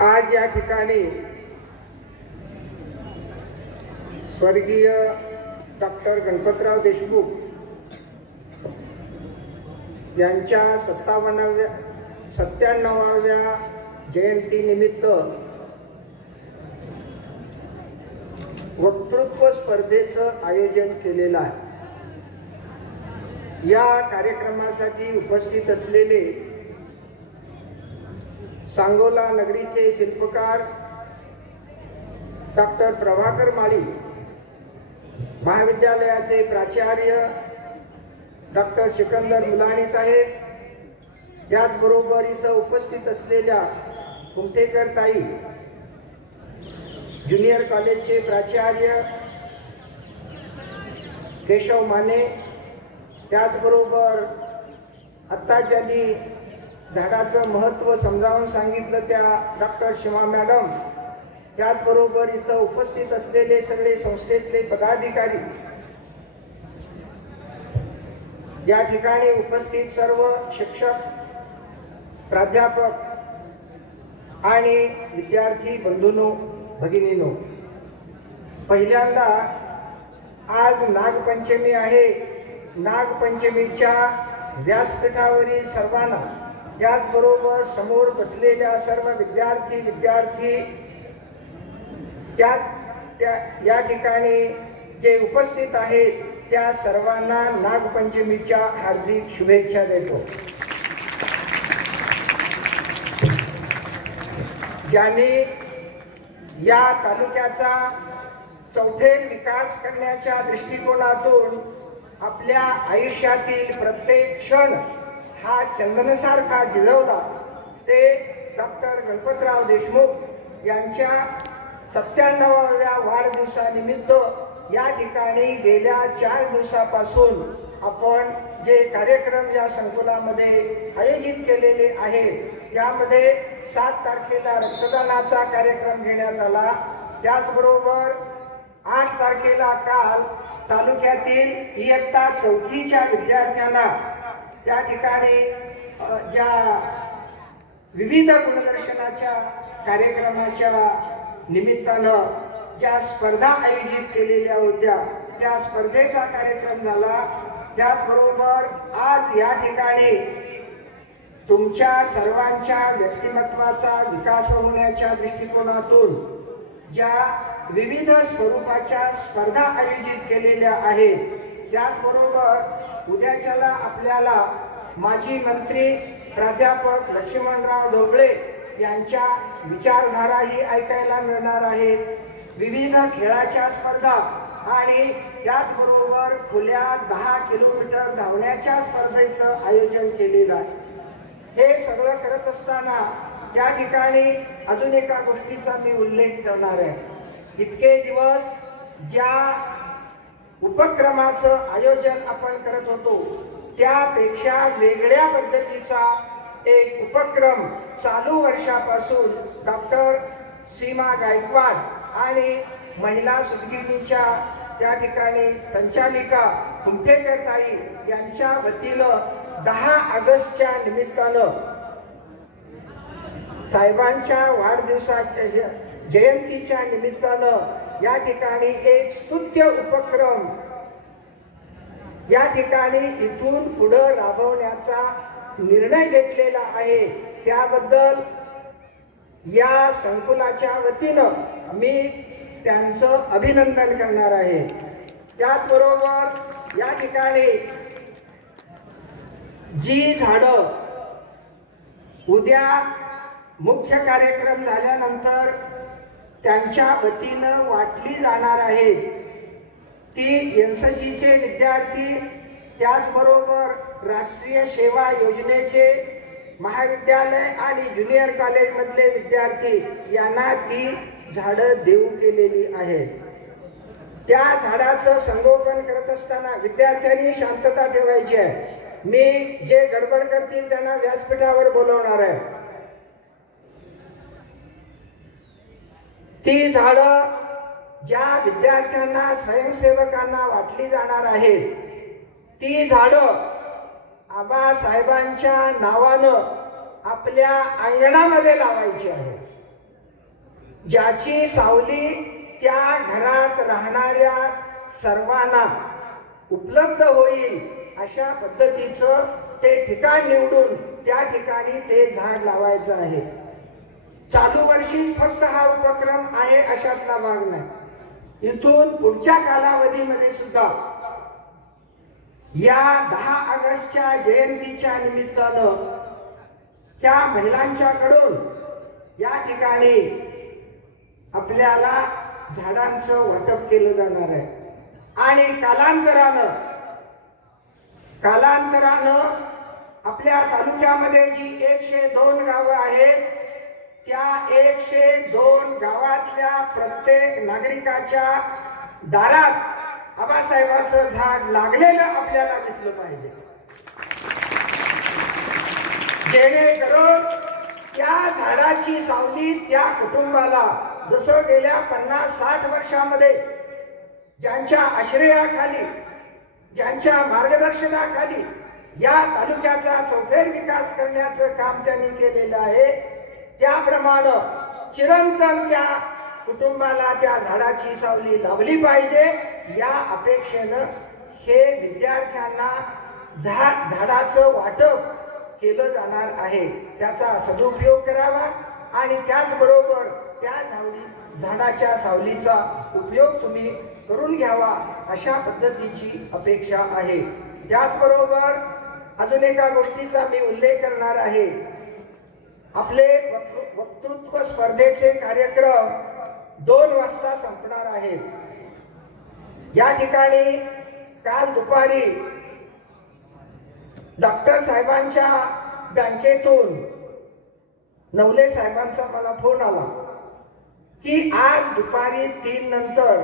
आज या ठिकाणी स्वर्गीय डॉक्टर गणपतराव देशमुख यांच्या 97व्या जयंतीनिमित्त वक्तृत्व स्पर्धेचं आयोजन केलेलं आहे। या कार्यक्रमासाठी उपस्थित असलेले सांगोला नगरीचे शिल्पकार डॉक्टर प्रभाकर माळी, महाविद्यालयाचे प्राचार्य डॉक्टर सिकंदर मुलाणी साहेब, त्याचबरोबर इथं उपस्थित असलेल्या कुमठेकर ताई, ज्युनियर कॉलेजचे प्राचार्य केशव माने, त्याचबरोबर आत्ता ज्यांनी झाडाचं महत्त्व समजावून सांगितलं त्या डॉक्टर शिमा मॅडम, त्याचबरोबर इथं उपस्थित असलेले सगळे संस्थेतले पदाधिकारी, या ठिकाणी उपस्थित सर्व शिक्षक, प्राध्यापक आणि विद्यार्थी बंधूंनो, भगिनींनो, पहिल्यांदा आज नागपंचमी आहे। नागपंचमीच्या व्यासपीठावरील सर्वांना, त्याचबरोबर समोर बसलेल्या सर्व विद्यार्थी या ठिकाणी जे उपस्थित आहेत त्या सर्वांना नागपंचमीच्या हार्दिक शुभेच्छा देतो। ज्यांनी या तालुक्याचा चौफेर विकास करण्याच्या दृष्टिकोनातून आपल्या आयुष्यातील प्रत्येक क्षण हा चंदनासारखा झिजवला, ते डॉक्टर गणपतराव देशमुख यांच्या 97व्या वाढदिवसानिमित्त या ठिकाणी गेल्या 4 दिवसापासून आपण जे कार्यक्रम या संकुलामध्ये आयोजित केलेले आहेत, त्यामध्ये 7 तारखेला रक्तदानाचा कार्यक्रम घेण्यात आला। त्याचबरोबर 8 तारखेला काल तालुक्यातील इयत्ता 4थीच्या विद्यार्थ्यांना त्या ठिकाणी ज्या विविध गुणदर्शनाच्या कार्यक्रमाच्या निमित्तानं ज्या स्पर्धा आयोजित केलेल्या होत्या त्या स्पर्धेचा कार्यक्रम झाला। त्याचबरोबर आज या ठिकाणी तुमच्या सर्वांच्या व्यक्तिमत्वाचा विकास होण्याच्या दृष्टिकोनातून ज्या विविध स्वरूपाच्या स्पर्धा आयोजित केलेल्या आहेत, त्याचबरोबर उद्याच्याला आपल्याला माजी मंत्री प्राध्यापक लक्ष्मणराव ढोबळे यांच्या विचारधाराही ऐकायला मिळणार आहेत। विविध खेळाच्या स्पर्धा आणि त्याचबरोबर खुल्या 10 किलोमीटर धावण्याच्या स्पर्धेचं आयोजन केलेलं आहे। हे सगळं करत असताना त्या ठिकाणी अजून एका गोष्टीचा मी उल्लेख करणार आहे। इतके दिवस ज्या उपक्रमाचं आयोजन आपण करत होतो त्यापेक्षा वेगळ्या पद्धतीचा एक उपक्रम चालू वर्षापासून डॉक्टर सीमा गायकवाड आणि महिला सुदगिरणीच्या त्या ठिकाणी संचालिका कुमठेकर ताई यांच्या वतीनं 10 ऑगस्टच्या निमित्तानं साहेबांच्या वाढदिवसाच्या जयंतीच्या निमित्तानं या ठिकाणी एक स्तुत्य उपक्रम या ठिकाणी इथून पुढे राबवण्याचा निर्णय घेतलेला आहे। त्याबद्दल या संकुलाच्या वतीनं मी त्यांचं अभिनंदन करणार आहे। त्याचबरोबर या ठिकाणी जी झाडं उद्या मुख्य कार्यक्रम झाल्यानंतर त्यांच्या वतीनं वाटली जाणार आहेत, ती एनसीसीचे विद्यार्थी, त्याचबरोबर राष्ट्रीय सेवा योजनेचे महाविद्यालय आणि ज्युनियर कॉलेजमधले विद्यार्थी यांना ती झाडं देऊ केलेली आहेत। त्या झाडाचं संगोपन करत असताना विद्यार्थ्यांनी शांतता ठेवायची आहे। मी जे गडबड करतील त्यांना व्यासपीठावर बोलवणार आहे। ती झाडं ज्या विद्यार्थ्यांना स्वयंसेवकांना वाटली जाणार आहेत, ती झाडं आबासाहेबांच्या नावानं आपल्या अंगणामध्ये लावायची आहे। ज्याची सावली त्या घरात राहणाऱ्या सर्वांना उपलब्ध होईल अशा पद्धतीचं ते ठिकाण निवडून त्या ठिकाणी ते झाड लावायचं आहे. चालू वर्षी फक्त हा उपक्रम आहे अशातला भाग नाही. इथून पुढच्या कालावधीमध्ये सुद्धा या 10 ऑगस्टच्या जयंतीच्या निमित्तानं त्या महिलांच्याकडून या ठिकाणी आपल्याला झाडांचं वाटप केलं जाणार आहे. आणि कालांतरानं आपल्या तालुक्यामध्ये जी 102 गावं आहेत त्या 102 गावातल्या प्रत्येक नागरिकाच्या दारात आबासाहेबांचं झाड लागलेलं आपल्याला दिसलं पाहिजे, जेणेकरून त्या झाडाची सावली त्या कुटुंबाला, जसं गेल्या 50-60 वर्षामध्ये ज्यांच्या आश्रयाखाली, ज्यांच्या मार्गदर्शनाखाली या तालुक्याचा चौफेर विकास करण्याचं काम त्यांनी केलेलं आहे, त्याप्रमाणे चिरंतन त्या कुटुंबाला त्या झाडाची सावली लाभली पाहिजे या अपेक्षेनं हे विद्यार्थ्यांना झाडाचं वाटप केलं जाणार आहे. त्याचा सदुपयोग करावा आणि त्याचबरोबर त्या झाडाच्या सावलीचा उपयोग तुम्ही करून घ्यावा अशा पद्धतीची अपेक्षा आहे. त्याचबरोबर अजून एका गोष्टीचा मी उल्लेख करणार आहे. आपले वक्तृत्व स्पर्धेचे कार्यक्रम 2 वाजता संपणार आहेत. या ठिकाणी काल दुपारी डॉक्टर साहेबांच्या बँकेतून नवले साहेबांचा मला फोन आला की आज दुपारी 3 नंतर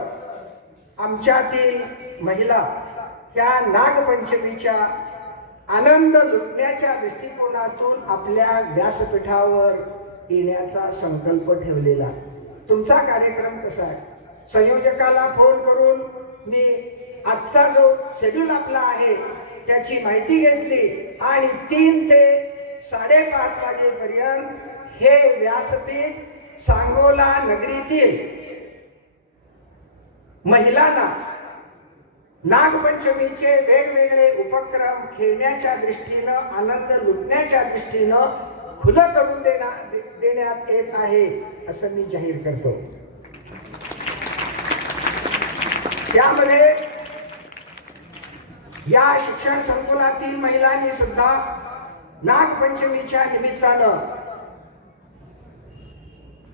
आमच्यातील महिला ह्या नागपंचमीच्या आनंद लुटण्याच्या दृष्टिकोनातून आपल्या व्यासपीठावर येण्याचा संकल्प ठेवलेला. तुमचा कार्यक्रम कसा आहे? संयोजकाला फोन करून मी आजचा जो शेड्यूल आपला आहे त्याची माहिती घेतली आणि 3 ते 5:30 वाजेपर्यंत हे व्यासपीठ सांगोला नगरीतील महिलांना नागपंचमीचे वेगवेगळे उपक्रम खेळण्याच्या दृष्टीनं, आनंद लुटण्याच्या दृष्टीनं खुलं करून देण्यात येत आहे असं मी जाहीर करतो. त्यामध्ये या शिक्षण संकुलातील महिलांनी सुद्धा नागपंचमीच्या निमित्तानं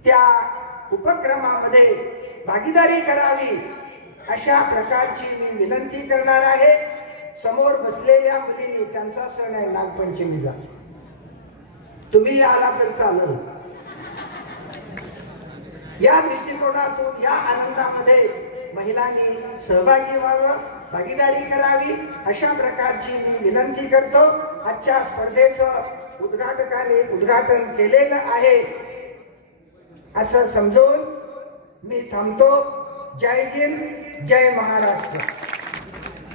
त्या उपक्रमामध्ये भागीदारी करावी अशा प्रकारची मी विनंती करणार आहे. समोर बसलेल्या मुलींनी, त्यांचा सण आहे नागपंचमीचा, तुम्ही आला तर चालेल. या दृष्टिकोनातून या आनंदामध्ये महिलांनी सहभागी व्हावं, भागीदारी करावी अशा प्रकारची मी विनंती करतो. आजच्या स्पर्धेचं उद्घाटकाने उद्घाटन केलेलं आहे असं समजून मी थांबतो. जय हिंद, जय महाराष्ट्र.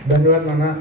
धन्यवाद नाना.